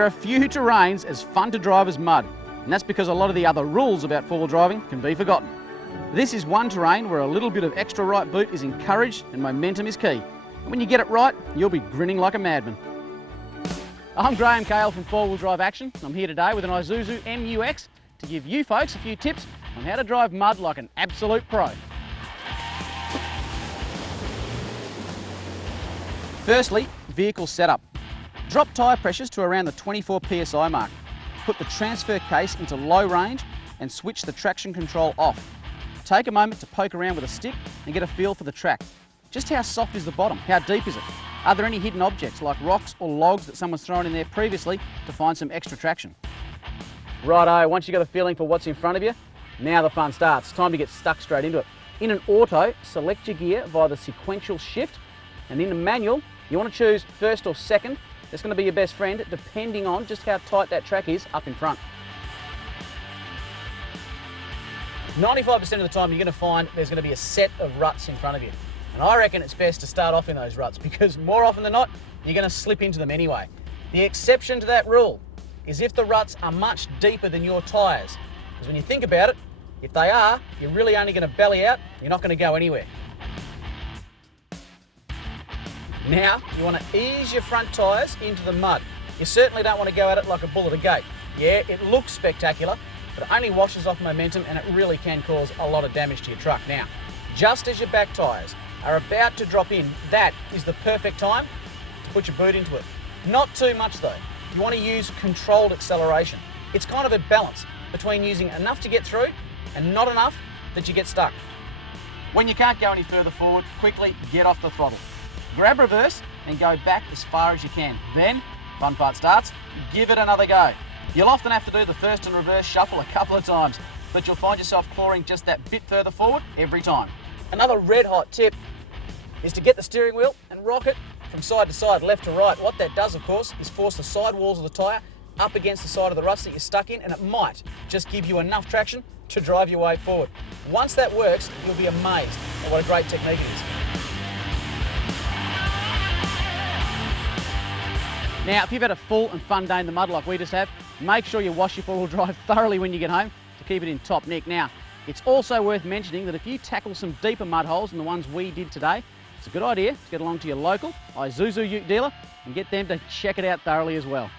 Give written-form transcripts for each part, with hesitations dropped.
There are few terrains as fun to drive as mud, and that's because a lot of the other rules about four-wheel driving can be forgotten. This is one terrain where a little bit of extra right boot is encouraged and momentum is key. And when you get it right, you'll be grinning like a madman. I'm Graham Cale from Four Wheel Drive Action. I'm here today with an Isuzu MU-X to give you folks a few tips on how to drive mud like an absolute pro. Firstly, vehicle setup. Drop tyre pressures to around the 24 psi mark. Put the transfer case into low range and switch the traction control off. Take a moment to poke around with a stick and get a feel for the track. Just how soft is the bottom? How deep is it? Are there any hidden objects like rocks or logs that someone's thrown in there previously to find some extra traction? Righto, once you've got a feeling for what's in front of you, now the fun starts. It's time to get stuck straight into it. In an auto, select your gear via the sequential shift, and in a manual, you want to choose first or second. That's going to be your best friend depending on just how tight that track is up in front. 95% of the time you're going to find there's going to be a set of ruts in front of you. And I reckon it's best to start off in those ruts because more often than not, you're going to slip into them anyway. The exception to that rule is if the ruts are much deeper than your tyres. Because when you think about it, if they are, you're really only going to belly out, you're not going to go anywhere. Now, you want to ease your front tyres into the mud. You certainly don't want to go at it like a bull at a gate. Yeah, it looks spectacular, but it only washes off momentum and it really can cause a lot of damage to your truck. Now, just as your back tyres are about to drop in, that is the perfect time to put your boot into it. Not too much though. You want to use controlled acceleration. It's kind of a balance between using enough to get through and not enough that you get stuck. When you can't go any further forward, quickly get off the throttle. Grab reverse and go back as far as you can. Then, fun part starts, give it another go. You'll often have to do the first and reverse shuffle a couple of times, but you'll find yourself clawing just that bit further forward every time. Another red hot tip is to get the steering wheel and rock it from side to side, left to right. What that does, of course, is force the side walls of the tyre up against the side of the ruts that you're stuck in, and it might just give you enough traction to drive your way forward. Once that works, you'll be amazed at what a great technique it is. Now, if you've had a full and fun day in the mud like we just have, make sure you wash your four-wheel drive thoroughly when you get home to keep it in top nick. Now, it's also worth mentioning that if you tackle some deeper mud holes than the ones we did today, it's a good idea to get along to your local Isuzu Ute dealer and get them to check it out thoroughly as well.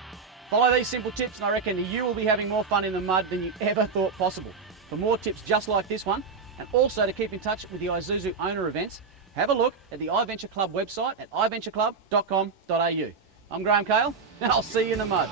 Follow these simple tips and I reckon you will be having more fun in the mud than you ever thought possible. For more tips just like this one, and also to keep in touch with the Isuzu owner events, have a look at the iVenture Club website at iventureclub.com.au. I'm Graham Cale, and I'll see you in the mud.